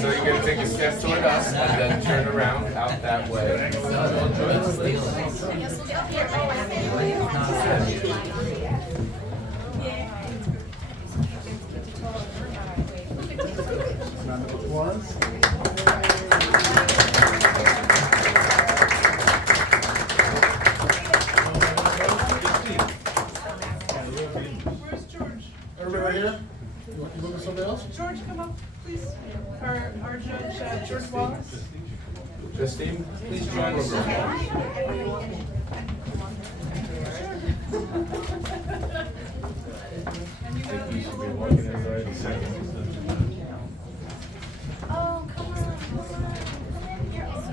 So you're going to take a step toward us and then turn around out that way. Round of applause. Where's George? Everybody right here? You looking for somebody else? George, come up, please. Our judge, George Wallace. Justine, please join us. Oh, come on.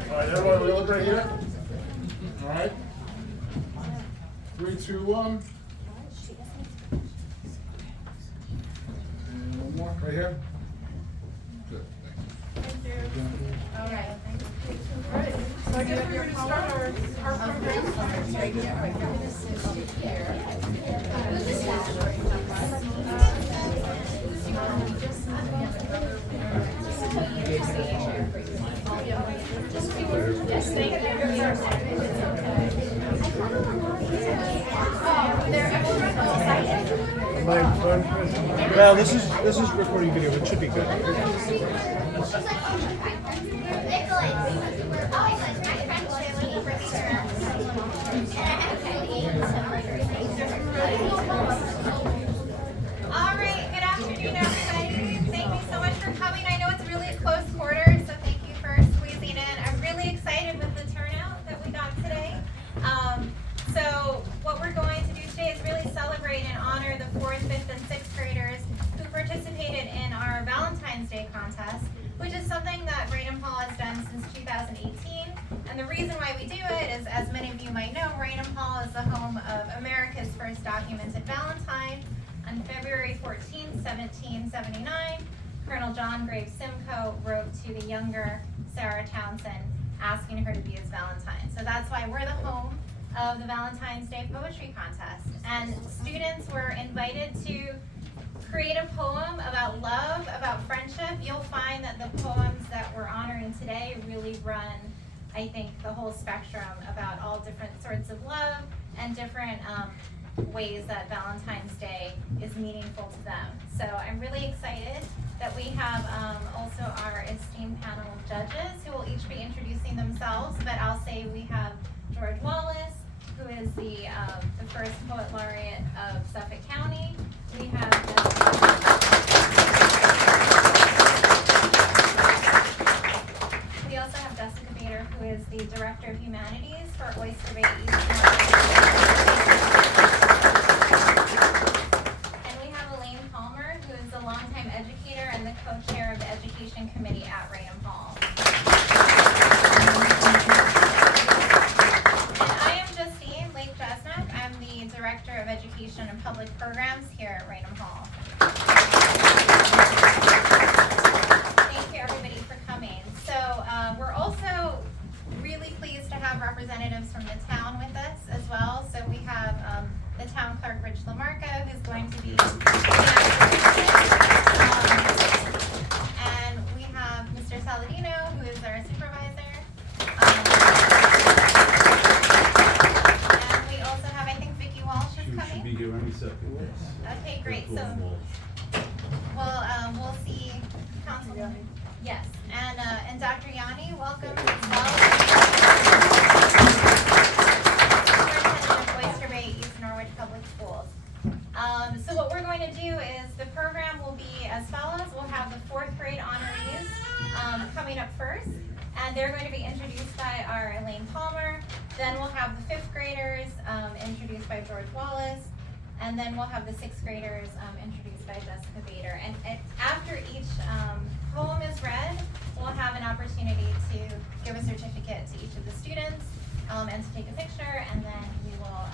All right, everybody, we look right here. All right. 3, 2, 1. And one more, right here. Good, Thank you. All right. All right, so I guess we're going to start our program. Well, this is recording video. It should be good. All right, good afternoon, everybody. Thank you so much for coming. I know it's really close quarters, so thank you for squeezing in. I'm really excited with the turnout that we got today. So what we're going to do today is really celebrate and honor the 4th, 5th, and 6th graders who participated in our Valentine's Day contest, which is something that Raynham Hall has done since 2018. And the reason why we do it is, as many of you might know, Raynham Hall is the home of America's first documented Valentine. On February 14, 1779, Colonel John Graves Simcoe wrote to the younger Sarah Townsend asking her to be his Valentine. So that's why we're the home of the Valentine's Day Poetry Contest. And students were invited to create a poem about love, about friendship. You'll find that the poems that we're honoring today really run, I think, the whole spectrum about all different sorts of love and different ways that Valentine's Day is meaningful to them. So I'm really excited that we have also our esteemed panel of judges who will each be introducing themselves, but I'll say we have George Wallace, who is the first Poet Laureate of Suffolk County. We have we also have Jessica Bader, who is the Director of Humanities for Oyster Bay East And we have Elaine Palmer, who is a longtime educator and the co-chair of the Education Committee at Raynham Hall. I'm the Director of Education and Public Programs here at Raynham Hall. Thank you everybody for coming. So we're also really pleased to have representatives from the town with us as well. So we have the town clerk, Rich Lamarca, who's going to be and we have Mr. Saladino, who is our supervisor. Should be here any second. Okay, great. So, we'll see Councilwoman. Yes, and Dr. Yanni, welcome as well. Superintendent of Oyster Bay East Norwich Public Schools. So what we're going to do is the program will be as follows. We'll have the 4th grade honorees coming up first, and they're going to be introduced by our Elaine Palmer. Then we'll have the 5th graders introduced by George Wallace, and then we'll have the 6th graders introduced by Jessica Bader. And after each poem is read, we'll have an opportunity to give a certificate to each of the students and to take a picture, and then we will,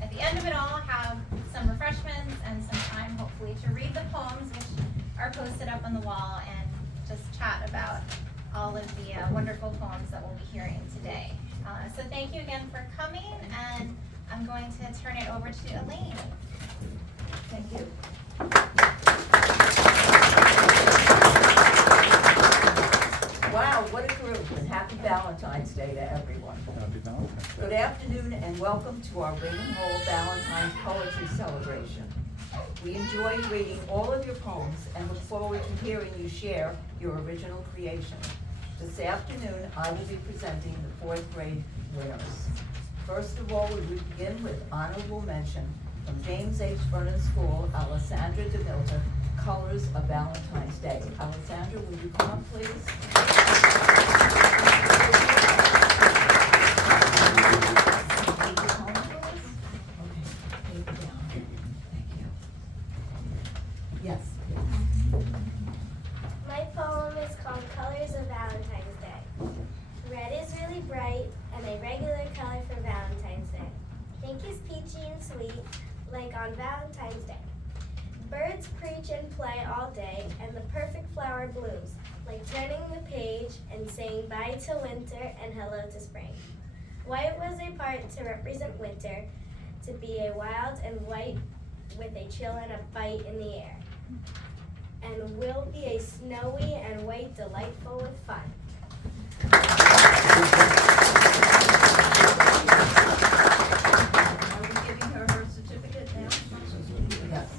at the end of it all, have some refreshments and some time, hopefully, to read the poems, which are posted up on the wall, and just chat about all of the wonderful poems that we'll be hearing today. So thank you again for coming, and I'm going to turn it over to Elaine. Thank you. Wow, what a group, and happy Valentine's Day to everyone. Happy Valentine's Day. Good afternoon and welcome to our Ringing Hall Valentine's Poetry Celebration. We enjoyed reading all of your poems and look forward to hearing you share your original creation. This afternoon, I will be presenting the 4th grade winners. First of all, we will begin with honorable mention from James H. Vernon School, Alessandra DeMilton, Colors of Valentine's Day. Alessandra, will you come up, please? Take your poem for us? Okay, take it down. Thank you. Yes, please. My poem is called Colors of Valentine's Day. Red is really bright and a regular color for Valentine's Day. Pink is peachy and sweet, like on Valentine's Day. Birds preach and play all day, and the perfect flower blooms, like turning the page and saying bye to winter and hello to spring. White was a part to represent winter, to be a wild and white with a chill and a bite in the air. And will be a snowy and white delightful with fun. Are we giving her her certificate now? Yes.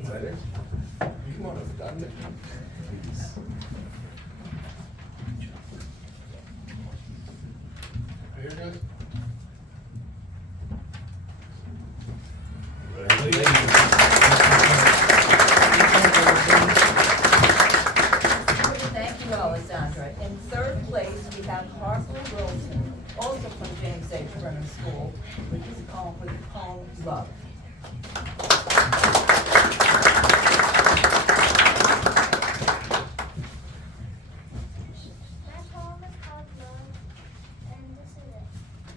Is that it? Come on up, Doctor. Right here, guys? Thank you, Alessandra. In 3rd place, we have Harper Wilson, also from James H. Vernon School, with the poem Love. My poem is called Love, and this is it.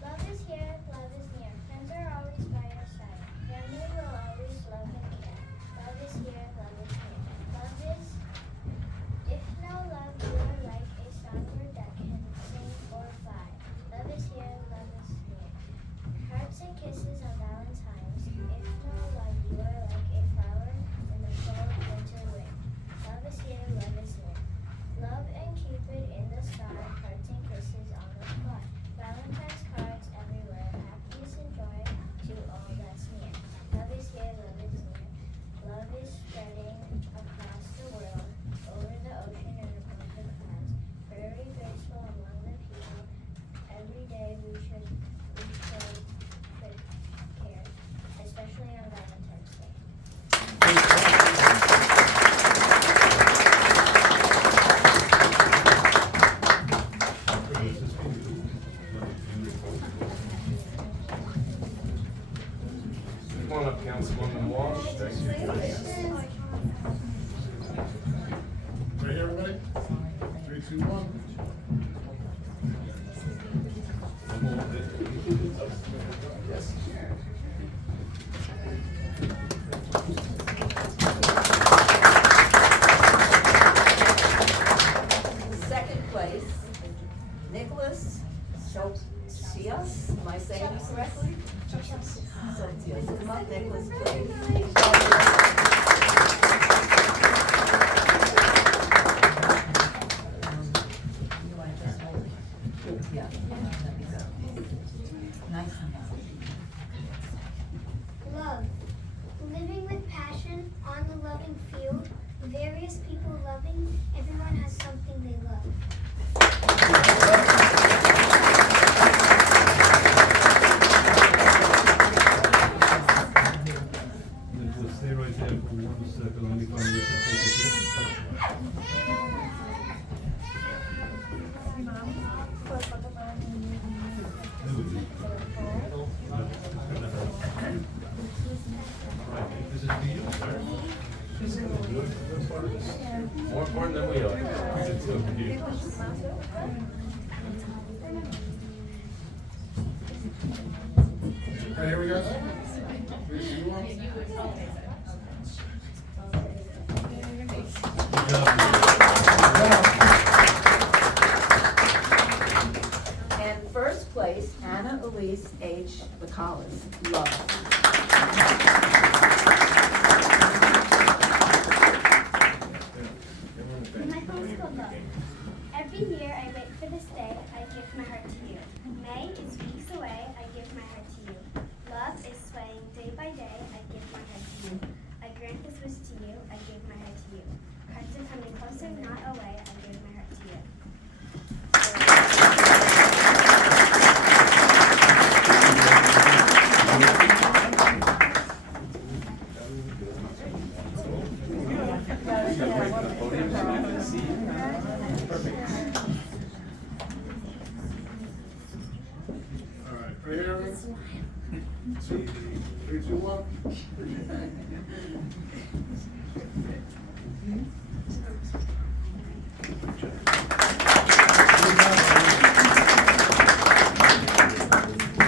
Love is here, love is near. Friends are always by your side. Family will always love and care. Love is here, love is near. Love is, if no love, you are like a songbird that can sing or fly. Love is here, love is near. Hearts and kisses on Valentine's. If no love, you are like a flower in the cold winter wind. Love is here, love is near. Love and Cupid in the sky, hearts and kisses on the fly. Valentine's cards everywhere, happiness and joy to all that's near. Love is here, love is near. Love is spreading across the world, over the ocean and above the clouds. Very graceful among the people. Every day we should take care, especially on Valentine's Day. Come on up, Councilwoman Walsh. Thank you. Right here, everybody? 3, 2, 1. Yes. Second place, Nicholas Chocias, am I saying this correctly? up, Nicholas, please. You want to just hold it? Yeah, let me go. Nice and Love. Living with passion on the loving field. Various people loving. Everyone has something they love. Nicholas, stay right there for 1 second. Let me find this certificate. This is for you, sir. More important than we are. It's for you. Okay, here we go. 3, 2, 1. Good job. And first place, Anna Elise H. Bacallis, love. My poem's called Love. Every year I wait for this day, I give my heart to you. May is weeks away, I give my heart to you. Love is swaying day by day, I give my heart to you. I grant this wish to you, I give my heart to you. Hearts are coming closer, not away, I give my heart to you. All right, right here. 2, 3, 2, 1.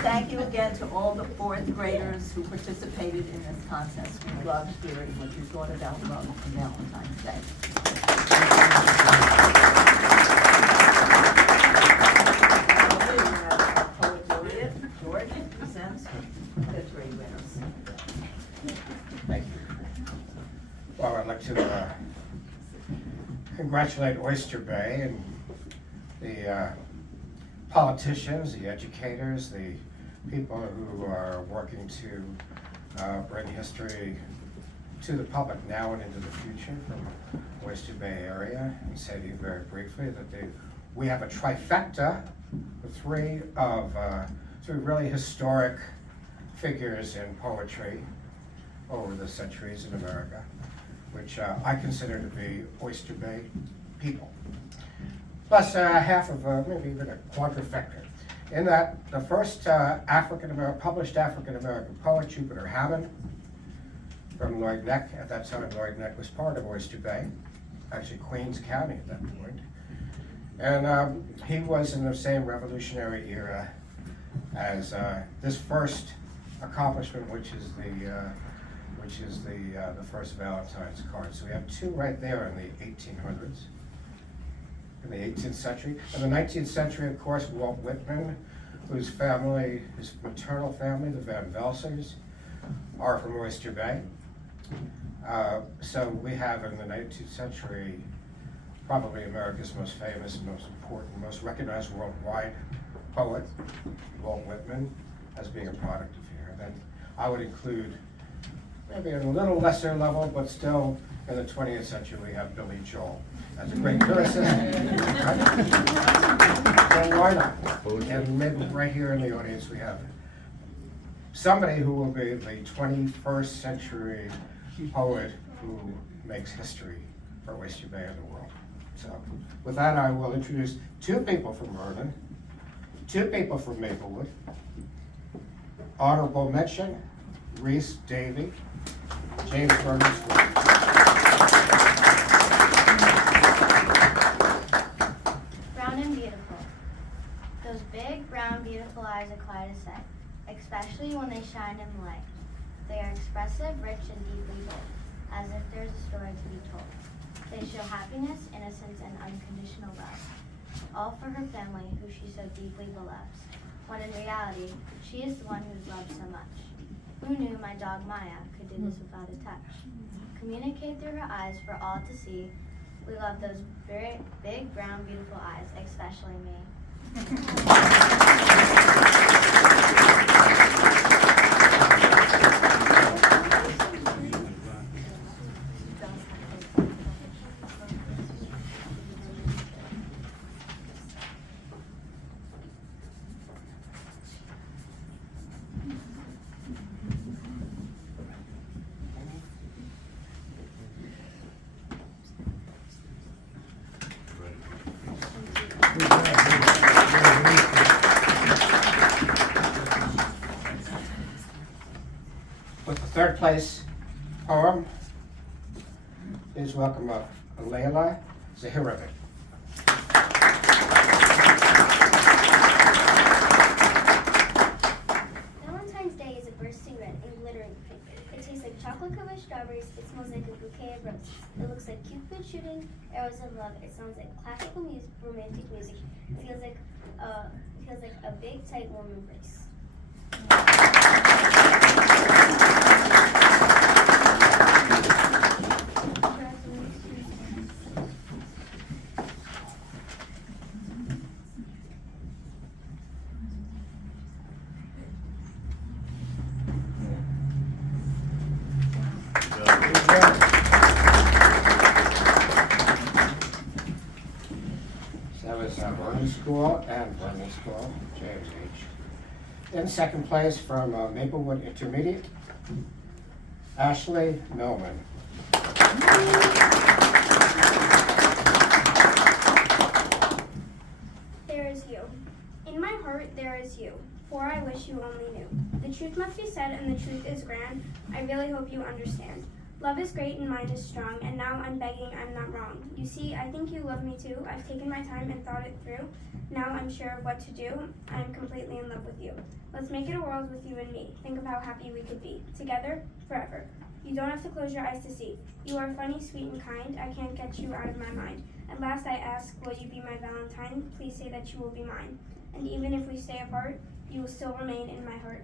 Thank you again to all the fourth graders who participated in this contest. We loved hearing what you thought about love on Valentine's Day. Poet laureate George presents fifth grade winners. Thank you. Well, I'd like to congratulate Oyster Bay and the politicians, the educators, the people who are working to bring history to the public now and into the future from Oyster Bay area, and say to you very briefly that we have a trifecta of three really historic figures in poetry over the centuries in America, which I consider to be Oyster Bay people. Plus half of maybe even a quadrifecta. In that, the first published African-American poet, Jupiter Hammond, from Lloyd Neck. At that time, Lloyd Neck was part of Oyster Bay, actually Queens County at that point. And he was in the same revolutionary era as this first accomplishment, which is the first Valentine's card. So we have two right there in the 1800s. In the 18th century. In the 19th century, of course, Walt Whitman, whose family, his maternal family, the Van Velsers, are from Oyster Bay. So we have in the 19th century probably America's most famous, most important, most recognized worldwide poet, Walt Whitman, as being a product of here. Then I would include, maybe at a little lesser level, but still in the 20th century, we have Billy Joel as a great lyricist. So why not? And maybe right here in the audience, we have somebody who will be the 21st century poet who makes history for Oyster Bay and the world. So with that, I will introduce two people from Vernon, two people from Maplewood. Honorable mention, Reese Davey, James Vernon's wife. Brown and beautiful. Those big, brown, beautiful eyes are quite a sight, especially when they shine in the light. They are expressive, rich, and deeply bold, as if there's a story to be told. They show happiness, innocence, and unconditional love, all for her family, who she so deeply beloves, when in reality, she is the one who's loved so much. Who knew my dog Maya could do this without a touch? Communicate through her eyes for all to see. We love those very big, brown, beautiful eyes, especially me. With the third place poem, please welcome up Layla Zahirovic. Valentine's Day is a bursting red and glittering pink. It tastes like chocolate-covered strawberries. It smells like a bouquet of roses. It looks like Cupid shooting arrows of love. It sounds like classical music, romantic music. It feels like a big, tight, warm embrace. So that was Vernon School and Vernon School, JMH. In second place from Maplewood Intermediate, Ashley Millman. There is you. In my heart there is you, for I wish you only knew. The truth must be said and the truth is grand. I really hope you understand. Love is great and mine is strong, and now I'm begging I'm not wrong. You see, I think you love me too. I've taken my time and thought it through. Now I'm sure of what to do. I'm completely in love with you. Let's make it a world with you and me. Think of how happy we could be. Together, forever. You don't have to close your eyes to see. You are funny, sweet, and kind. I can't get you out of my mind. At last I ask, will you be my Valentine? Please say that you will be mine. And even if we stay apart, you will still remain in my heart.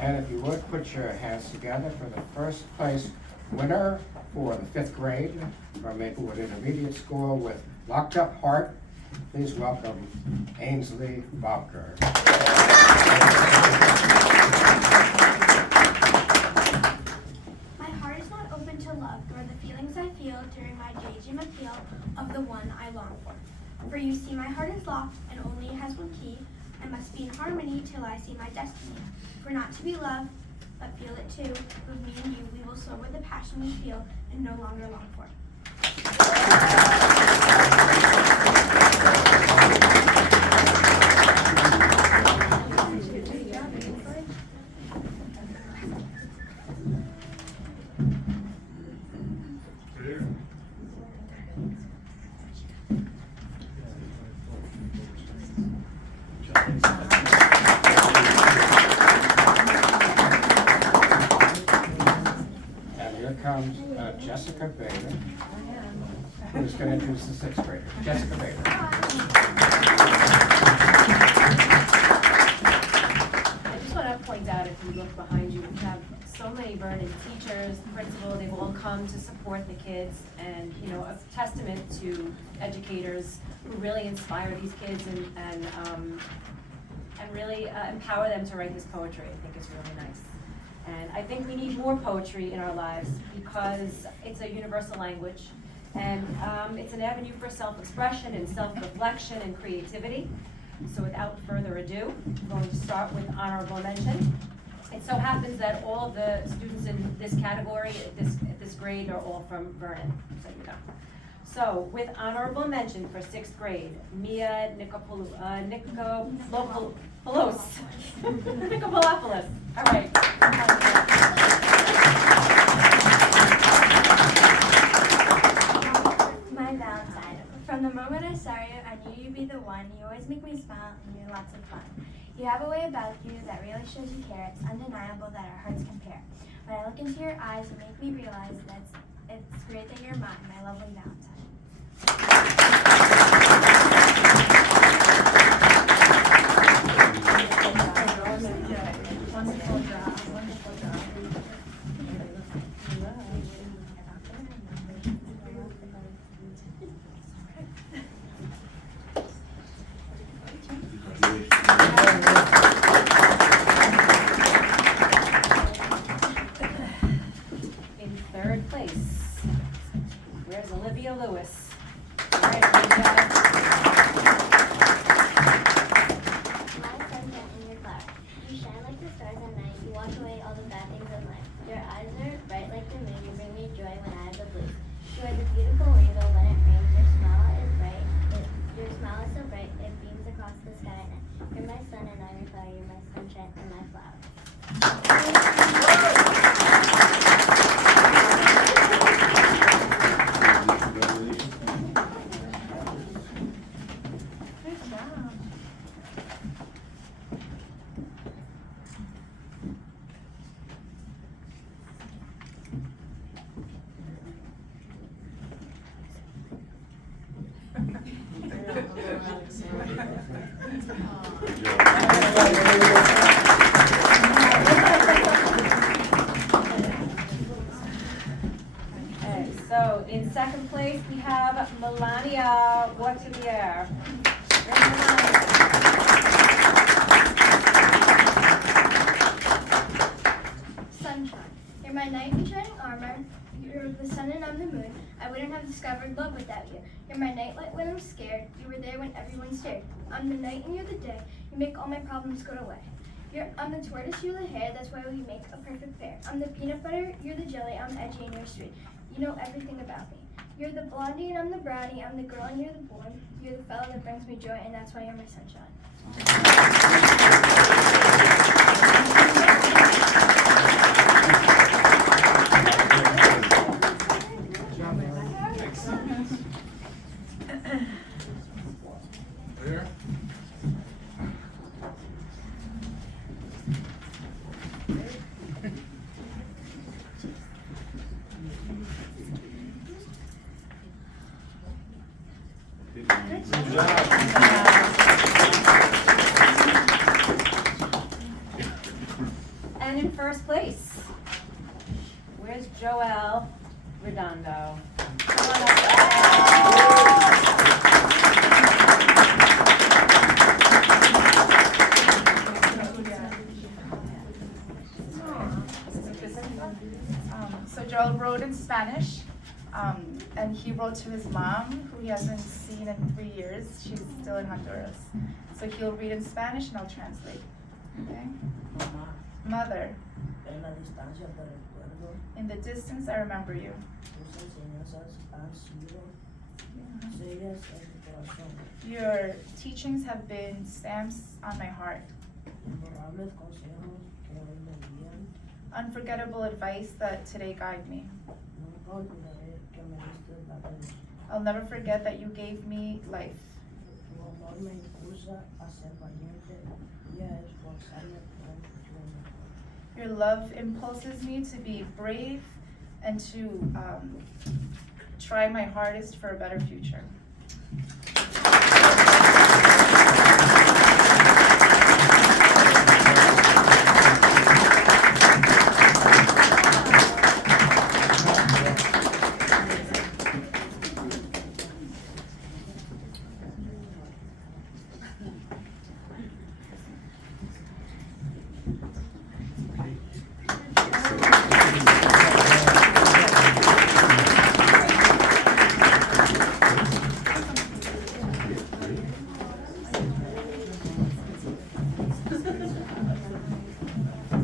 And if you would, put your hands together for the first place winner for the 5th grade from Maplewood Intermediate School with Locked Up Heart. Please welcome Ainsley Bobker. My heart is not open to love, nor the feelings I feel during my daydream appeal of the one I long for. For you see, my heart is locked, and only has one key. I must be in harmony till I see my destiny. For not to be loved, but feel it too. With me and you, we will soar with the passion we feel and no longer long for. And here comes Jessica Bader, who's going to introduce the 6th grader. Jessica Bader. I just want to point out, if you look behind you, we have so many Vernon teachers, principals, they've all come to support the kids, and, you know, a testament to educators who really inspire these kids and really empower them to write this poetry. I think it's really nice. And I think we need more poetry in our lives because it's a universal language, and it's an avenue for self-expression and self-reflection and creativity. So without further ado, I'm going to start with honorable mention. It so happens that all of the students in this category at this grade are all from Vernon, so you know. So with honorable mention for 6th grade, Mia Nikopoulos. Nikopoulos. All right. the one. You always make me smile and you're lots of fun. You have a way about you that really shows you care. It's undeniable that our hearts compare. When I look into your eyes, you make me realize that it's great that you're mine, my lovely Valentine. Wonderful job, wonderful job. In third place, where's Olivia Lewis? All right, Olivia. My sunshine in your flower. You shine like the stars at night. You wash away all the bad things in life. Your eyes are bright like the moon. You bring me joy when I have the blues. You are the beautiful rainbow when it rains. Your smile is bright. Your smile is so bright. It beams across the sky at night. You're my sun and I'm your flower. You're my sunshine and my flower. Good job. Okay, so in second place, we have Melania Waterbier. Where's Melania? Sunshine. You're my knight in shining armor. You're the sun and I'm the moon. I wouldn't have discovered love without you. You're my nightlight when I'm scared. You were there when everyone stared. I'm the night and you're the day. You make all my problems go away. I'm the tortoise, you're the hare. That's why we make a perfect pair. I'm the peanut butter, you're the jelly. I'm edgy and you're sweet. You know everything about me. You're the blondie and I'm the brownie. I'm the girl and you're the boy. You're the fellow that brings me joy, and that's why you're my sunshine. Here. And in first place, where's Joelle Redondo? Come on So Joel wrote in Spanish, and he wrote to his mom, who he hasn't seen in 3 years. She's still in Honduras. So he'll read in Spanish and I'll translate. Okay? Mother, En la distancia te recuerdo, in the distance I remember you. tus enseñanzas han sido sellas en tu corazón. Your teachings have been stamps on my heart. Memorables consejos que hoy me guían. Unforgettable advice that today guide me. Nunca olvidaré que me diste la vida. I'll never forget that you gave me life. Tu amor me impulsa a ser valiente y a esforzarme por un futuro mejor. Your love impulses me to be brave and to try my hardest for a better future.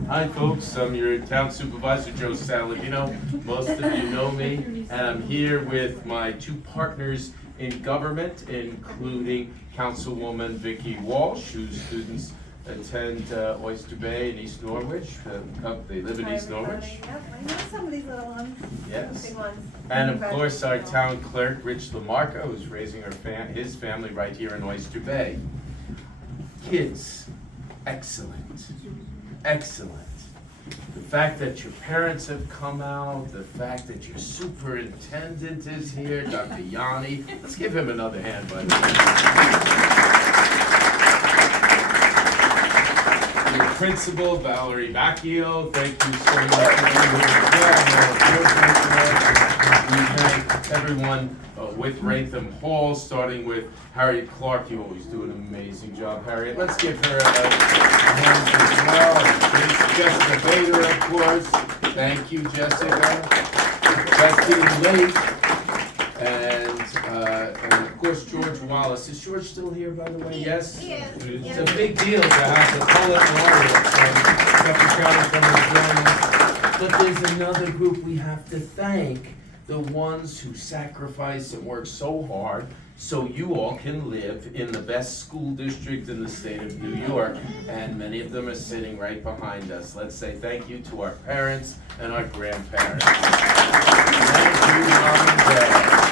Hi folks, I'm your town supervisor, Joe Saladino. Most of you know me, and I'm here with my two partners in government, including Councilwoman Vicki Walsh, whose students attend Oyster Bay in East Norwich. They live in East Norwich. Yep, I know some of these little ones. Yes. Big ones. And of course, our town clerk, Rich Lamarca, who's raising his family right here in Oyster Bay. Kids, excellent, excellent. The fact that your parents have come out, the fact that your superintendent is here, Dr. Yanni. Let's give him another hand, by the way. Your principal, Valerie Macchio, thank you so much for being here. We thank everyone with Ratham Hall, starting with Harriet Clark. You always do an amazing job, Harriet. Let's give her a hand as well. Jessica Bader, of course. Thank you, Jessica. That's being late. And of course, George Wallace. Is George still here, by the way? Yes? He is. It's a big deal to have to pull it in order. But there's another group we have to thank. The ones who sacrifice and work so hard so you all can live in the best school district in the state of New York. And many of them are sitting right behind us. Let's say thank you to our parents and our grandparents. Thank you, Mom and Dad.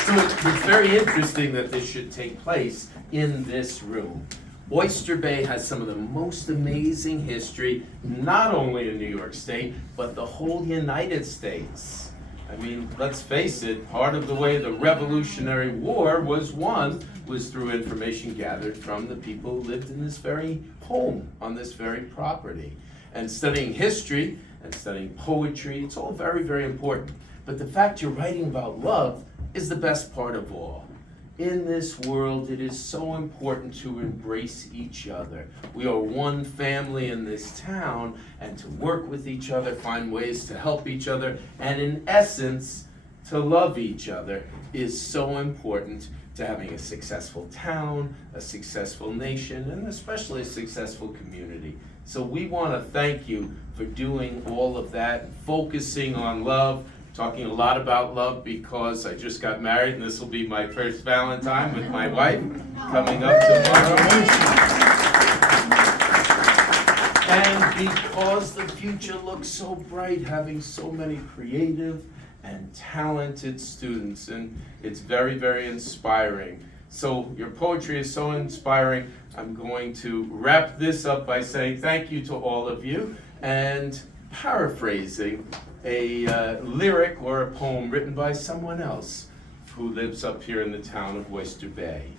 So it's very interesting that this should take place in this room. Oyster Bay has some of the most amazing history, not only in New York State, but the whole United States. I mean, let's face it, part of the way the Revolutionary War was won was through information gathered from the people who lived in this very home, on this very property. And studying history and studying poetry, it's all very, very important. But the fact you're writing about love is the best part of all. In this world, it is so important to embrace each other. We are one family in this town, and to work with each other, find ways to help each other, and in essence, to love each other is so important to having a successful town, a successful nation, and especially a successful community. So we want to thank you for doing all of that, focusing on love. Talking a lot about love because I just got married and this will be my first Valentine with my wife coming up tomorrow. And because the future looks so bright, having so many creative and talented students, and it's very, very inspiring. So your poetry is so inspiring. I'm going to wrap this up by saying thank you to all of you and paraphrasing a lyric or a poem written by someone else who lives up here in the town of Oyster Bay.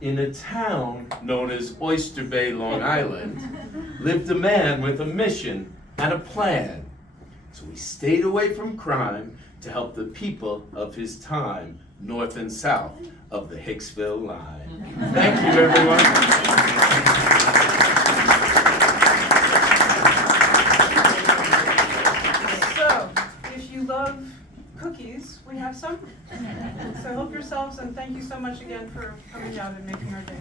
In a town known as Oyster Bay, Long Island, lived a man with a mission and a plan. So he stayed away from crime to help the people of his time, north and south of the Hicksville line. Thank you, everyone. Love cookies, we have some. So help yourselves, and thank you so much again for coming out and making our day.